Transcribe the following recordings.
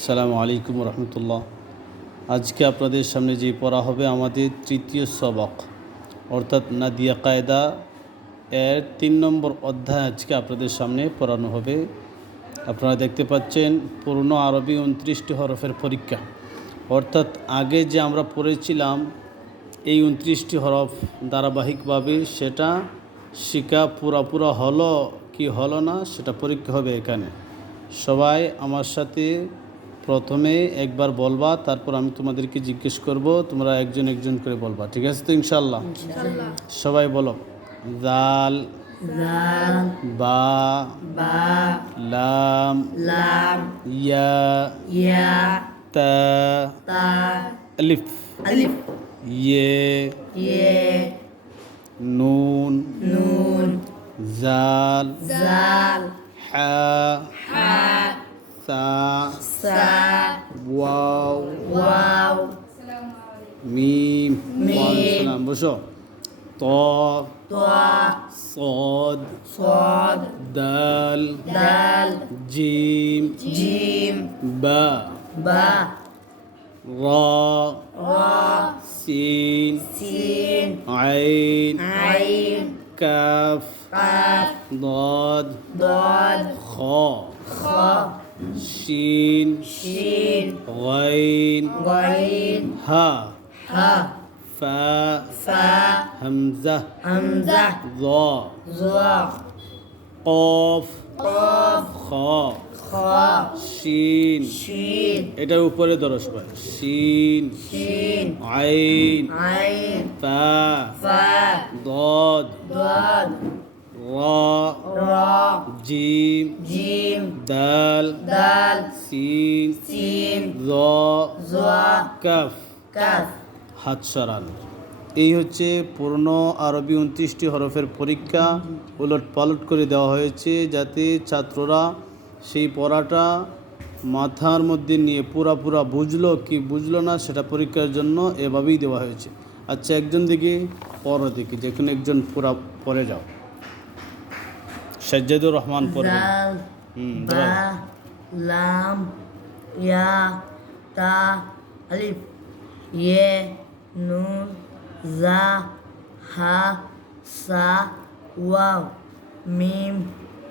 আসসালামু আলাইকুম রহমতুল্লাহ। আজকে আপনাদের সামনে যে পড়া হবে আমাদের তৃতীয় সবক, অর্থাৎ নাদিয়া কায়দা এর 3 নম্বর অধ্যায় আজকে আপনাদের সামনে পড়ানো হবে। আপনারা দেখতে পাচ্ছেন পূর্ণ আরবি 29টি হরফের পরীক্ষা, অর্থাৎ আগে যে আমরা পড়েছিলাম এই 29টি হরফ ধারাবাহিকভাবে সেটা শিখা পুরা হলো কি হলো না সেটা পরীক্ষা হবে এখানে। সবাই আমার সাথে প্রথমে একবার বলবা, তারপর আমি তোমাদেরকে জিজ্ঞেস করব, তোমরা একজন একজন করে বলবা, ঠিক আছে তো? ইনশাআল্লাহ সবাই বলো। জাল বা লাম ইয়া তা আলিফ ইয়ে নুন জাল হা সা ওয়াও মিম সালাম। বসো। ত সদ দাল জিম বা রা সিন আইন কাফ ضاد খ শিন গাইন হা ফা হামজা যা কফ খ শিন এটার উপরে ধরো সবাই। শিন আইন ফা ضاد রা জিম দাল সিন যা কাফ হাত সরান। এই হচ্ছে পূর্ণ আরবি 29টি হরফের পরীক্ষা। উলট পালট করে দেওয়া হয়েছে যাতে ছাত্ররা সেই পড়াটা মাথার মধ্যে নিয়ে পুরা বুঝলো কি বুঝলো না সেটা পরীক্ষার জন্য এভাবেই দেওয়া হয়েছে। আচ্ছা, একজন দিকে পড়ো দেখি, যে কোনো একজন পুরা পড়ে যাও। সাজ্জাদুর রহমান পড়বে। লাম ইয়া তা আলিফ ইয়ে নুন জা হা সা ওয়াও মিম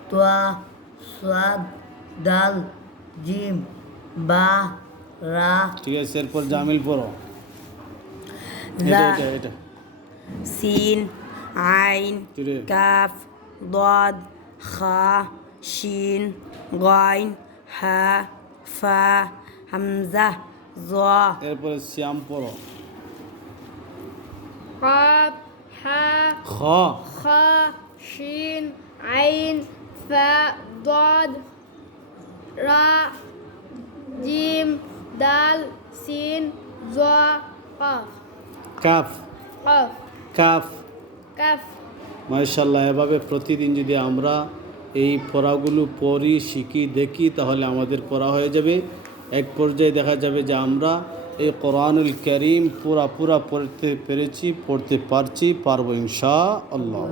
তোয়া সাদ দাল জিম বা রা। ঠিক আছে, এরপর জামিল পড়ো। এটা সিন আইন কাফ ضاد খা শিন গাইন হা ফা হামজা যা। এরপরে শ্যাম পড়ো। قاف খ خا شين عين فاء ضاد را جيم دال سين ظا قاف কাফ كاف মাশাআল্লাহ। এভাবে প্রতিদিন যদি আমরা এই পড়াগুলো পড়ি, শিখি, দেখি, তাহলে আমাদের পড়া হয়ে যাবে। এক পর্যায়ে দেখা যাবে যে আমরা এই কোরআনুল কারীম পুরা পড়তে পেরেছি, পড়তে পারবো ইনশাআল্লাহ।